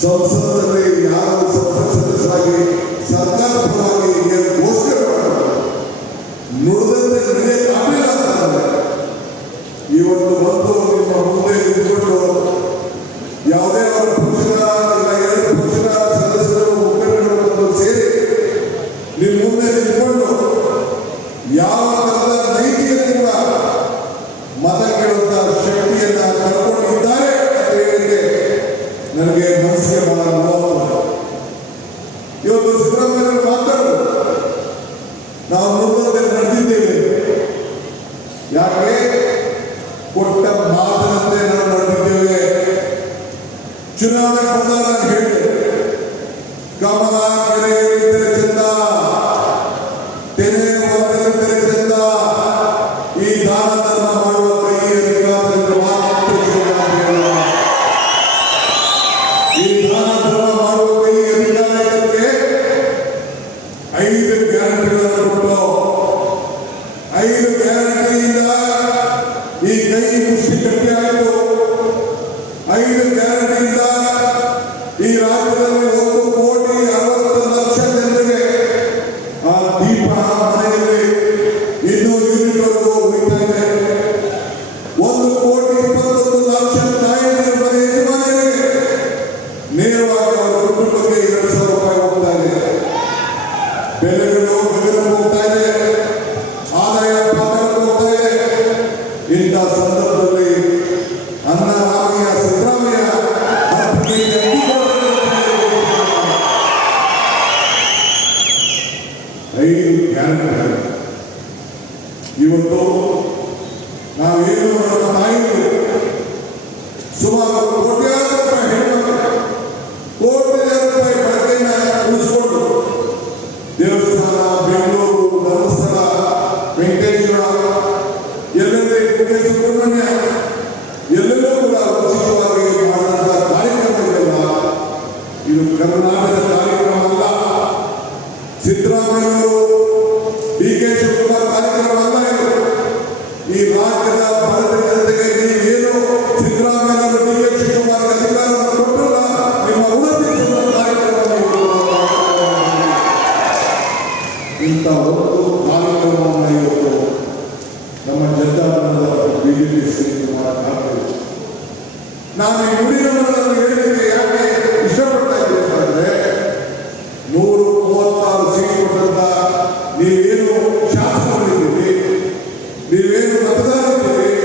ಸಂಸದರಲ್ಲಿ ಯಾರು ಸಂಸತ್ ಸದಸ್ಯರಾಗಿ ಸರ್ಕಾರ ಪರವಾಗಿ ಘೋಷಣೆ ಮಾಡೋದು ನುಡಿದಂತೆ ನಡೆಯಕ್ಕಾಗಲಿಲ್ಲ ಅಂತಂದ್ರೆ ಇವತ್ತು ಬಂದು ನಿಮ್ಮ ಮುಂದೆ ನಿಂತ್ಕೊಂಡು ಯಾವುದೇ ಅವರ ಪಕ್ಷದ ಇಲ್ಲ ಎರಡು ಪಕ್ಷದ ಸದಸ್ಯರು ಮುಖಂಡರು ಸೇರಿ ನಿಮ್ಮ ಮುಂದೆ ನಿಂತ್ಕೊಂಡು ಯಾವ ತರಹದ ನೈತಿಕತೆ ಕೂಡ ಮತ ಕೇಳುವಂತ ಶಕ್ತಿಯನ್ನ ಕಳ್ಕೊಂಡಿದ್ದಾರೆ ಅಂತ ಹೇಳಿಕೆ ನನಗೆ ಮನಸ್ಸಿಗೆ ಬಹಳ ನೋವಾಗುತ್ತದೆ. ಇವತ್ತು ಸಿದ್ದರಾಮಯ್ಯ ಮಾತಾಡೋದು ನಾವು ಮುಂದೆ ನಡೆದಿದ್ದೇವೆ. ಯಾಕೆ ಕೊಟ್ಟ ಮಾತಿನಂತೆ ನಾವು ನಡೆದಿದ್ದೇವೆ. ಚುನಾವಣೆ ಬಂದಾಗ ಹೇಳಿದೆ, ಕಮಲ ಕೆರೆಯಿದ್ದರೆ ಚಂದ, ತೆನೆ ಹೊರತಲ್ಲಿದ್ದರೆ ಚಂದ, ಈ ದಾನ ಧರ್ಮ ಮಾಡುವ ಕೈಯಲ್ಲಿ ಮಾತ್ರ ಈ ದಾನ ಧರ್ಮ ಮಾಡುವ ಕೈ ಅಧಿಕಾರಕ್ಕೆ 5 ಗ್ಯಾರಂಟಿಗಳನ್ನು ಕೊಟ್ಟು 5 ಗ್ಯಾರಂಟಿಯಿಂದ ಈ ಕೈ ಮುಷ್ಟಿ ಗಟ್ಟಿ ಆಯಿತು. 5 ಗ್ಯಾರಂಟಿಯಿಂದ ಈ ರಾಜ್ಯದಲ್ಲಿ 1,60,00,000 ಜನರಿಗೆ ಆ ದೀಪ ಮನೆಯಲ್ಲಿ 200 ಯೂನಿಟ್ವರೆಗೂ ಉಳಿತಾ ಇದೆ. 1,21,00,000 ತಾಯಂದಿರು ಮನೆ ಯಜಮಾನಿಯರಿಗೆ ನೇರವಾಗಿ ಅವರ ಕುಟುಂಬಕ್ಕೆ 2,000 ರೂಪಾಯಿ ಹೋಗ್ತಾ ಇದೆ. ಬೆಲೆಗಳು ಹೋಗ್ತಾ ಇದೆ, ಆದಾಯ ಪಾತ್ರಕ್ಕೆ ಹೋಗ್ತಾ ಇದೆ. ಇಂಥ ಸಂದರ್ಭದಲ್ಲಿ ಅನ್ನರಾಮಯ್ಯ ಸಿದ್ದರಾಮಯ್ಯ 5 ಗ್ಯಾರಂಟಿಗಳು ಇವತ್ತು ನಾವೇನು ನಮ್ಮ ತಾಯಿಗಳು ಸುಮಾರು ಕೋಟ್ಯಾರು ರೂಪಾಯಿ ಹೆಣ್ಮಕ್ಳು ಕೋಟ್ಯಾರು ರೂಪಾಯಿ ಬಳಕೆಯನ್ನ ಉಳಿಸಿಕೊಂಡು ದೇವಸ್ಥಾನ, ಬೆಂಗಳೂರು, ಧರ್ಮಸ್ಥಳ, ವೆಂಕಟೇಶ್ವರ, ಎಲ್ಲೆಲ್ಲಿ ಕುಕ್ಕೆ ಸುಬ್ರಹ್ಮಣ್ಯ ಎಲ್ಲೆಲ್ಲೂ ಕೂಡ ಉಚಿತವಾಗಿ ಮಾಡುವಂತಹ ಕಾರ್ಯಕ್ರಮಗಳಿಲ್ಲ. ಇದು ಕರ್ನಾಟಕದ ಕಾರ್ಯಕ್ರಮ ಅಲ್ಲ, ಸಿದ್ದರಾಮಯ್ಯವರು ಡಿ.ಕೆ. ಶಿವಕುಮಾರ್ ಕಾರ್ಯಕ್ರಮ ಅಲ್ಲ. ಇದು ಈ ರಾಜ್ಯದ ಭಾರತ ಜನತೆಗೆ ನೀವೇನು ಸಿದ್ದರಾಮಯ್ಯವರು ಡಿ.ಕೆ. ಶಿವಕುಮಾರ್ ಅಧಿಕಾರವನ್ನು ಕೊಟ್ಟಲ್ಲ, ನಿಮ್ಮ ಋಣ ತೀರಿಸುವ ಕಾರ್ಯಕ್ರಮ. ಇಂಥ ಒಂದು ಕಾರ್ಯಕ್ರಮವನ್ನು ಇವತ್ತು ನಮ್ಮ ಜನತಾದಳದ ಬಿಜೆಪಿ ಮಾಡಲಾಗಿದೆ. ನಾನು ಈ ನುಡಿಗಳನ್ನು ಹೇಳಲಿಕ್ಕೆ ಯಾಕೆ ಇಷ್ಟಪಡ್ತಾ ಇದ್ದೀನಿ ಅಂತಂದ್ರೆ, 136 ಸೀಟ್ ಕೊಟ್ಟಂತ ನೀವೇನು ಶಾಸಕರಿದ್ದೀರಿ, ನೀವೇನು ಮತದಾರರಿದ್ದೀರಿ,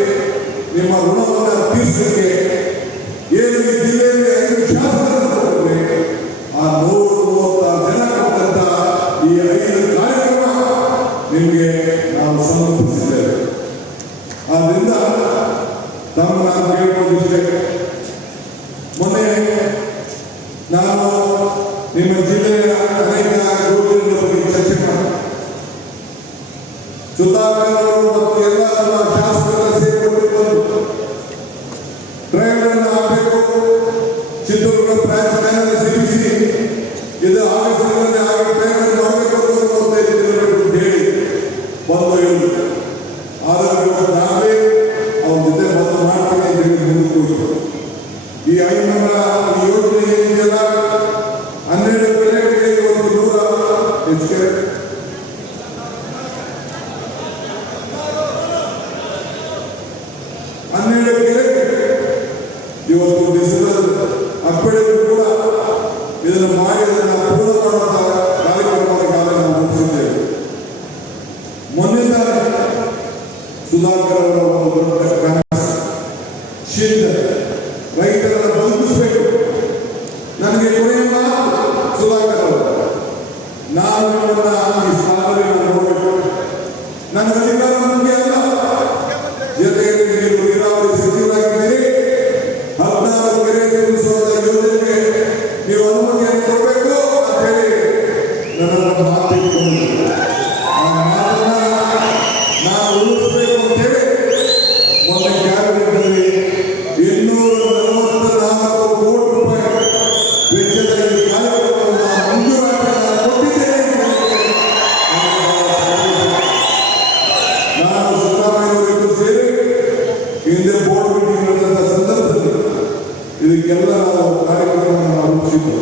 ನಿಮ್ಮ ಋಣವನ್ನು ತೀರಿಸಲಿಕ್ಕೆ ಏನು ಈ ಜಿಲ್ಲೆಯಲ್ಲಿ 5 ಶಾಸಕರನ್ನು ಕೊಟ್ಟಿದ್ರೆ ಆ 136 ಜನ ಕೊಟ್ಟಂತ ಈ 5 ಕಾರ್ಯಕ್ರಮ ನಿಮಗೆ ನಾವು ಸಮರ್ಪಿಸಿದ್ದೇವೆ. ಆದ್ರಿಂದ ತಮ್ಮ ನಾನು ಕೇಳ್ಕೊಂಡಿದ್ದೆ, ಮೊನ್ನೆ ನಾನು ನಿಮ್ಮ ಜಿಲ್ಲೆಯ ಅನೇಕ ಯೋಜನೆಗಳ ಬಗ್ಗೆ ಚರ್ಚೆ ಮಾಡಿ ಸುಧಾಕರ್ ಅವರು ಮತ್ತು ಎಲ್ಲ ನಮ್ಮ ಶಾಸಕರ ಸೇರಿಕೊಂಡು ಟ್ರೈನ್ ಆಗಬೇಕು, ಚಿತ್ರದುರ್ಗ ಬ್ರಾಂಚ್ ಸಿಬಿಸಿ ಇದು ಆಗಸ್ಟ್ ಆಗಿ ಟ್ರೈನ್ ಆಗಬೇಕು ಅಂತ ಹೇಳಿ ಬಂದು ಹೇಳಿ ಆದರೂ ನಾವೇ ಅವ್ರ ಜೊತೆ ಬಂದು ಮಾಡ್ತೀನಿ ಅಂತ ಹೇಳಿ ಮುಂದುವರಿದು ಈ 500 ಈ ಯೋಜನೆ ಏನಿದೆಯಲ್ಲ 12 ಬೆಳೆಗಳಿಗೆ ಇವತ್ತು 100 ಹೆಚ್ಚಿಗೆ 12 ಕೆರೆಗೆ ಇವತ್ತು ಡಿಸೆಂಬರ್ ಅಪ್ಪಳಿಗೂ ಕೂಡ ಇದನ್ನು ಮಾಡಿ ಅದನ್ನು ಪೂರ್ಣ ಮಾಡುವಂತಹ ಕಾರ್ಯಕ್ರಮವನ್ನು ನಾವು ಮುಗಿಸಿದ್ದೇವೆ. ಮೊನ್ನೆ ಸುಧಾಕರ್ ಅವರ ಒಂದು ದೊಡ್ಡ ರೈತರನ್ನು ಬದುಕಿಸಬೇಕು. ನನಗೆ ಕೊನೆಯ ಸುಧಾಕರ್ ಅವರು, ನಾನು ಈ ಸ್ಥಾನದಲ್ಲಿ ನೋಡಬೇಕು, ನನ್ನ ಅಧಿಕಾರ ಮುಖ್ಯ ಅಲ್ಲ, ಜೊತೆಗೆ ನೀವು ನೀರಾವರಿ ಸಚಿವರಾಗಿದ್ದೀರಿ, 14 ಕೆರೆ ನಿರ್ಮಿಸುವ ಯೋಜನೆಗೆ ನೀವು ಅನುಮತಿಯನ್ನು ಕೊಡಬೇಕು ಅಂತ ಹೇಳಿ ನನ್ನನ್ನು ಮಾತಿಟ್ಟುಕೊಂಡು ಆ ಮಾತನ್ನ ನಾವು ಉಳಿಸಬೇಕು ಅಂತ ಹೇಳಿ ಮೊನ್ನೆ ಕ್ಯಾಬಿನೆಟ್ನಲ್ಲಿ 244 ಕೋಟಿ ರೂಪಾಯಿ ವೆಚ್ಚದ ಈ ಕಾರ್ಯಕ್ರಮವನ್ನು ಮಂಜೂರಾತಿ ಕೊಟ್ಟಿದ್ದೇನೆ. ಇದಕ್ಕೆಲ್ಲ ನಾವು ಕಾರ್ಯಕ್ರಮವನ್ನು ರೂಪಿಸಿದ್ದು.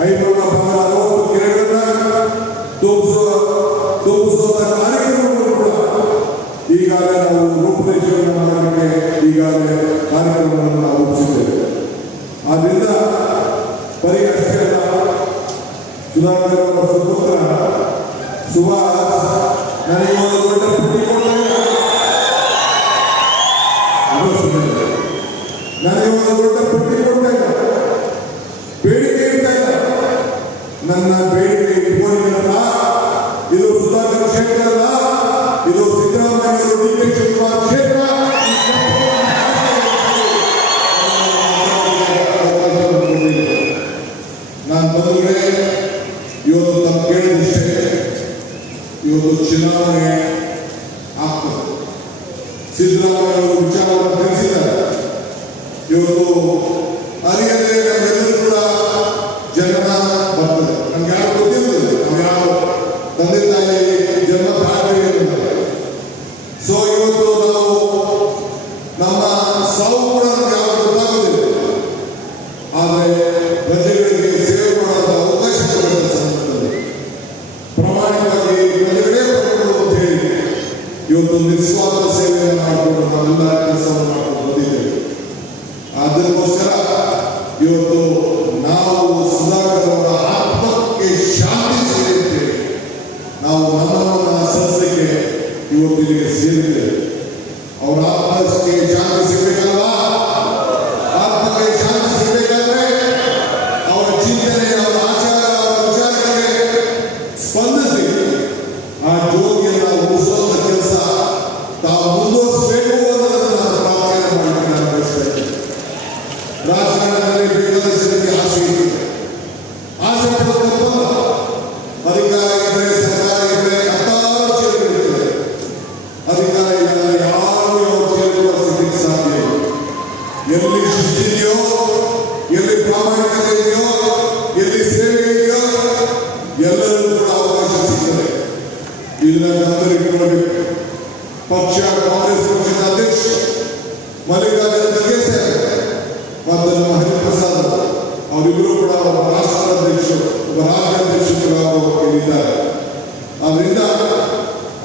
560 ಕೆರೆಗಳನ್ನ ತುಂಬಿಸುವ ಕಾರ್ಯಕ್ರಮಗಳು ಕೂಡ ಈಗಾಗಲೇ ನಾವು ರೂಪುರೇಷೆಯನ್ನು ಮಾಡಲಿಕ್ಕೆ ಈಗಾಗಲೇ ಕಾರ್ಯಕ್ರಮವನ್ನು ನಾವು ರೂಪಿಸಿದ್ದೇವೆ. ಆದ್ರಿಂದ ಬರೀ ಅಷ್ಟೇ ಅಲ್ಲ, ಸುಧಾಕರ್ ಅವರ ಸುಪುತ್ರ ಸುಭಾಷ್ ನನಗೆ ಒಂದು ದೊಡ್ಡ ಪುಟ್ಟಿ ಕೊಡ್ತಾರೆ, ನನಗೆ ಒಂದು ದೊಡ್ಡ ಪುಟ್ಟಿ ಕೊಡ್ತಾ ಇಲ್ಲ, ಬೇಡಿಕೆ ಇಡ್ತಾ ಇಲ್ಲ. ನನ್ನ ಬೇಡಿಕೆ ಇಟ್ಕೊಂಡಿಲ್ಲ. ಇದು ಸುಧಾಕರ್ ಕ್ಷೇತ್ರ ಅಲ್ಲ, ಇದು ಸಿದ್ದರಾಮಯ್ಯ ಡಿ.ಕೆ. ಶಿವಕುಮಾರ್ ಕ್ಷೇತ್ರ. ನಾನು ಬಂದ್ರೆ ಇವತ್ತು ತಮ್ಮ ಕೇಳಿದಷ್ಟೇ, ಇವತ್ತು ಚುನಾವಣೆ ಆಗ್ತದೆ. ಸಿದ್ದರಾಮಯ್ಯ ಅವರು ವಿಚಾರವನ್ನು ತಿಳಿಸಿದ್ದಾರೆ. ಇವತ್ತು ಅರಿಯದೇ ನಮ್ಮೆಲ್ಲರೂ ಕೂಡ ಜನ್ಮ ಬರ್ತದೆ. ನಮ್ಗೆ ಯಾರು ಗೊತ್ತಿರುವುದಿಲ್ಲ, ನಾವು ಯಾವ ತಂದೆ ತಾಯಿ ಜನ್ಮ ತಾಯಿದ್ದಾರೆ. ಸೊ ಇವತ್ತು ನಾವು ನಮ್ಮ ಸಾವು ಕೂಡ ನಮ್ಗೆ ಯಾರು ಗೊತ್ತಾಗೋದಿಲ್ಲ. ಆದರೆ ಪ್ರಜೆಗಳಿಗೆ ಸೇವೆ ಮಾಡುವಂತ ಅವಕಾಶ ಕೊಡುವಂತ ಸಂದರ್ಭದಲ್ಲಿ ಪ್ರಾಮಾಣಿಕವಾಗಿ ಪ್ರಜೆಗಳೇ ಬರಬಹುದು ಅಂತ ಹೇಳಿ ಇವತ್ತು ನಿಸ್ವಾರ್ಥ ಸೇವೆಯನ್ನು ಮಾಡಿಕೊಂಡು ನಾವೆಲ್ಲ ಕೆಲಸವನ್ನು ಮಾಡ್ಕೊಂಡು ಬಂದಿದ್ದೇವೆ. ಅದಕ್ಕೋಸ್ಕರ ಇವತ್ತು ನಾವು ಸುಧಾಕರ್ ಅವರ ಆತ್ಮಕ್ಕೆ ಶಾಂತಿ ಸಿಗುತ್ತೇವೆ. ನಾವು ನಮ್ಮನ್ನು ಸಲ್ಲಿಸಲಿಕ್ಕೆ ಇವತ್ತು ಇಲ್ಲಿಗೆ ಸೇರಿದ್ದೇವೆ. ಅವರ ಆತ್ಮಕ್ಕೆ ಶಾಂತಿ ಸಿಗಬೇಕಲ್ವಾ? ಆತ್ಮಕ್ಕೆ ಶಾಂತಿ ಸಿಗಬೇಕಾದ್ರೆ ಅವರ ಚಿಂತನೆ, ಅವರ ಆಚಾರ, ಅವರ ವಿಚಾರಗಳಿಗೆ ಸ್ಪಂದಿಸಿ ಆ ಜ್ಯೋತಿಯನ್ನು ಉಳಿಸುವಂತ ಕೆಲಸ ತಾವು ಮುಂದುವರಿಸಬೇಕು ಅನ್ನೋದನ್ನು ನಾನು ಪ್ರಾರ್ಥನೆ ಮಾಡಲಿಕ್ಕೆ ನಾನು ಬಯಸ್ತೇನೆ. ರಾಜಕಾರಣದಲ್ಲಿ ಬೇಕಾದಷ್ಟಕ್ಕೆ ಆಸೆ ಇದೆ, ಆಸೆ ಪಡೋದಲ್ಲ. ಅಧಿಕಾರ ಇದ್ದರೆ, ಸರ್ಕಾರ ಇದ್ದರೆ ಹತ್ತಾರು ಚೇರುಗಳಿರ್ತದೆ. ಅಧಿಕಾರ ಇದ್ದರೆ ಯಾರು ಯಾವ ಚೇರುವ ಸ್ಥಿತಿಗೆ ಸಾಧ್ಯ ಇಲ್ಲ. ಎಲ್ಲಿ ಶಿಸ್ತಿದೆಯೋ, ಎಲ್ಲಿ ಪ್ರಾಮಾಣಿಕತೆ ಇದೆಯೋ, ಎಲ್ಲಿ ಸೇವೆ ಇದೆಯೋ ಎಲ್ಲರಿಗೂ ಕೂಡ ಅವಕಾಶ ಸಿಗ್ತದೆ. ಇದನ್ನ ಗಮನವಿಟ್ಟುಕೊಳ್ಳಬೇಕು. ಪಕ್ಷ ಕಾಂಗ್ರೆಸ್ ಪಕ್ಷದ ಅಧ್ಯಕ್ಷ ಮಲ್ಲಿಕಾರ್ಜುನ ಖರ್ಗೆ ಮತ್ತು ನಮ್ಮ ಹರಿಪ್ರಸಾದ್ ಅವರಿಬ್ಬರು ಕೂಡ ಒಬ್ಬ ರಾಷ್ಟ್ರ ಅಧ್ಯಕ್ಷರು, ಒಬ್ಬ ರಾಜ್ಯಾಧ್ಯಕ್ಷರು ಇದ್ದಾರೆ. ಆದ್ರಿಂದ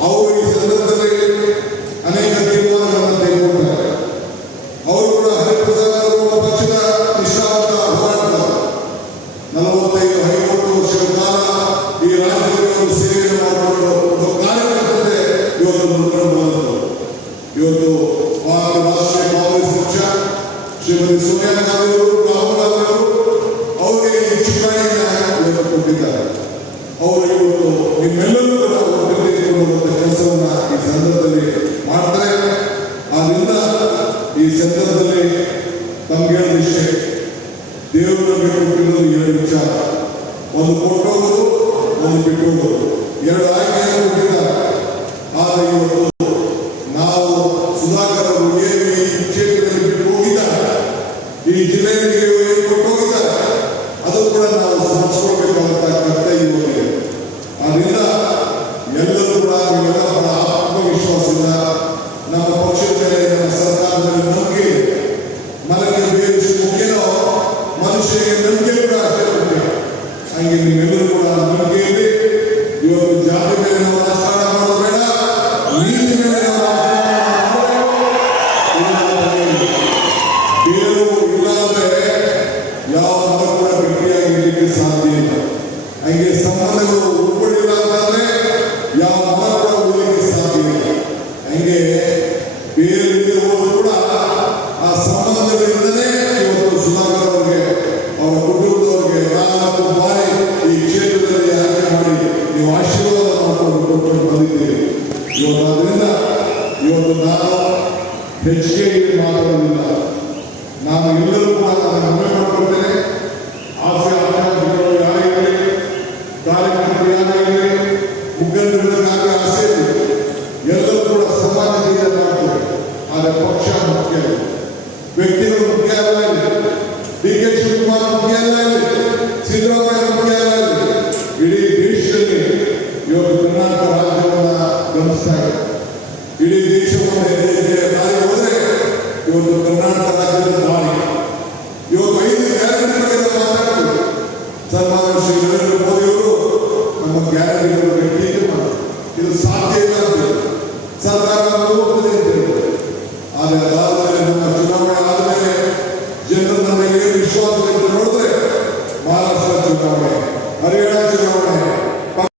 ಅವರು ಈ ಸಂದರ್ಭದಲ್ಲಿ ಅನೇಕ ತೀರ್ಮಾನಗಳನ್ನು ತೆಗೆದುಕೊಳ್ತಾರೆ. ಅವರು ಕೂಡ ಹರಿಪ್ರಸಾದ್ ಅವರು ಪಕ್ಷದ ನಿಷ್ಠಾವಂತ ಹೋರಾಟಗಾರರು. 45 ಹೈಕೋರ್ಟ್ ವರ್ಷಗಳ ಕಾಲ ಈ ರಾಜ್ಯದಲ್ಲಿ ಸೇವೆಯನ್ನು ಮಾಡಿಕೊಂಡು ಒಂದು ಕಾರ್ಯಕರ್ತತೆ ಇವತ್ತು ನೋಡ್ಕೊಂಡು ಬಂದದ್ದು. ಇವತ್ತು ರಾಷ್ಟ್ರೀಯ ಕಾಂಗ್ರೆಸ್ ಪಕ್ಷ ಶ್ರೀಮತಿ ಸೋನಿಯಾ ಗಾಂಧಿ ಅವರು, ರಾಹುಲ್ ಗಾಂಧಿ ಅವರು ಅವರಿಗೆ ಈ ಚುನಾವಣೆಯನ್ನು ಇವತ್ತು ಕೊಟ್ಟಿದ್ದಾರೆ. ಅವರು ಇವತ್ತು ನಿಮ್ಮೆಲ್ಲರೂ ಕೂಡ ತೆಗೆದುಕೊಳ್ಳುವಂತ ಕೆಲಸವನ್ನ ಈ ಸಂದರ್ಭದಲ್ಲಿ ಮಾಡ್ತಾರೆ. ಆದ್ರಿಂದ ಈ ಸಂದರ್ಭದಲ್ಲಿ ತಮ್ಗೆ ಹೇಳಿದಷ್ಟೇ, ದೇವರು ನಮಗೆ ಕೊಟ್ಟಿರೋದು 2 ವಿಚಾರ. ಒಂದು ಕೊಟ್ಟೋಗೋದು, ಒಂದು ಬಿಟ್ಟೋಗೋದು. 2 ಆಯ್ಕೆಯನ್ನು ಕೊಟ್ಟಿದ್ದಾರೆ. ಆದರೆ ಇವತ್ತು ನಾವು ಸುಧಾಕರ್ ಅವರು ಏನು ಈ ಕ್ಷೇತ್ರದಲ್ಲಿ ಬಿಟ್ಟು ಹೋಗಿದ್ದಾರೆ, ಈ ಜಿಲ್ಲೆಯಲ್ಲಿ ಏನು ಕೊಟ್ಟು ಹೋಗಿದ್ದಾರೆ, ಅದು ಕೂಡ ನಾವು ಸಂಸ್ಕೊಳ್ಬೇಕಾದಂತ ಕರ್ತವ್ಯ ಇದೆ. ಆದ್ರಿಂದ ಎಲ್ಲರೂ ಕೂಡ ನೀವೆಲ್ಲ ಬಹಳ ಆತ್ಮವಿಶ್ವಾಸದಿಂದ ನಮ್ಮ ಪಕ್ಷದ ಮೇಲೆ, ನಮ್ಮ ಸರ್ಕಾರದಲ್ಲಿ ನಂಬಿಕೆ ಇದೆ. ಮನಕ್ಕೆ ಬೇರೆ ಮುಖ್ಯನೋ ಮನುಷ್ಯರಿಗೆ ನಂಬಿಕೆ ಕೂಡ ಅಷ್ಟೇ ಮುಖ್ಯ. ಹಂಗೆ ನೀವೆಲ್ಲರೂ ಕೂಡ ನಂಬಿಕೆಯಲ್ಲಿ ಇವತ್ತು ಜಾತಿ ಮೇಲೆ ನಾವು ರಾಜಕಾರಣ ಮಾಡೋದು ಬೇಡ, ನೀತಿ ಮೇಲೆ ನಾವು ಬೇರು ಇಲ್ಲಾಂದ್ರೆ ಯಾವ ಮರ ಕೂಡ ಗಟ್ಟಿಯಾಗಿ ಇರಲಿಕ್ಕೆ ಸಾಧ್ಯ ಇಲ್ಲ. ಹಂಗೆ ಸಂಬಂಧಗಳು ಉಳ್ಕೊಂಡಿಲ್ಲ ಅಂತಂದ್ರೆ ಯಾವ ಮರ ಕೂಡ ಉಳಿಲಿಕ್ಕೆ ಸಾಧ್ಯ ಇಲ್ಲ. ಹಂಗೆ ಬೇರೆ ಹೋದ್ರು ಕೂಡ ಆ ಸಂಬಂಧಗಳಿಂದಲೇ ಇವತ್ತು ಸುಧಾಕರ್ ಅವರಿಗೆ, ಅವರ ಕುಟುಂಬದವರಿಗೆ 4 ಬಾರಿ ಈ ಕ್ಷೇತ್ರದಲ್ಲಿ ಆಯ್ಕೆ ಮಾಡಿ ನೀವು ಆಶೀರ್ವಾದ ಕೊಟ್ಟು ಬಂದಿದ್ದೀರಿ. ಇವತ್ತು ಅದರಿಂದ ಇವತ್ತು ನಾನು ಹೆಚ್ಚಿಗೆ ಮಾತಾಡೋದಿಲ್ಲ. ನಾನು ಎಲ್ಲರೂ ಕೂಡ ನಾನು ಮನೆ ಮಾಡ್ಕೊಳ್ತೇನೆ. ಆಸೆ ಆಕಾಂಕ್ಷೆಗಳು ಯಾರೇ ಇರಲಿ, ಕಾರ್ಯಕರ್ತರು ಯಾರೇ ಇರಲಿ, ಮುಖಂಡರಿಗಾಗಿ ಆಸೆ ಇದೆ. ಎಲ್ಲರೂ ಕೂಡ ಸಮಾಜದಿಂದ ಮಾಡ್ತೇವೆ. ಆದರೆ ಪಕ್ಷ ಮುಖ್ಯ ಇಲ್ಲ, ವ್ಯಕ್ತಿಗಳು ಮುಖ್ಯ ಅಲ್ಲ. ಡಿ.ಕೆ. ಶಿವಕುಮಾರ್ ಮುಖ್ಯ ಅಲ್ಲ, ಸಿದ್ದರಾಮಯ್ಯ ಮುಖ್ಯ ಅಲ್ಲ. ಇಡೀ ದೇಶದಲ್ಲಿ ಇವತ್ತು ಕರ್ನಾಟಕ ರಾಜ್ಯವನ್ನು ಗಮನಿಸ್ತಾ ಇದೆ. ಇಡೀ ದೇಶವನ್ನು ಹೋದ್ರೆ ಇವತ್ತು ಕರ್ನಾಟಕ ರಾಜ್ಯದ ದಾರಿ ಹೋಗ್ತದೆ ಅಂತ ಹೇಳ್ತಾರೆ. ಆದರೆ ಅದಾದ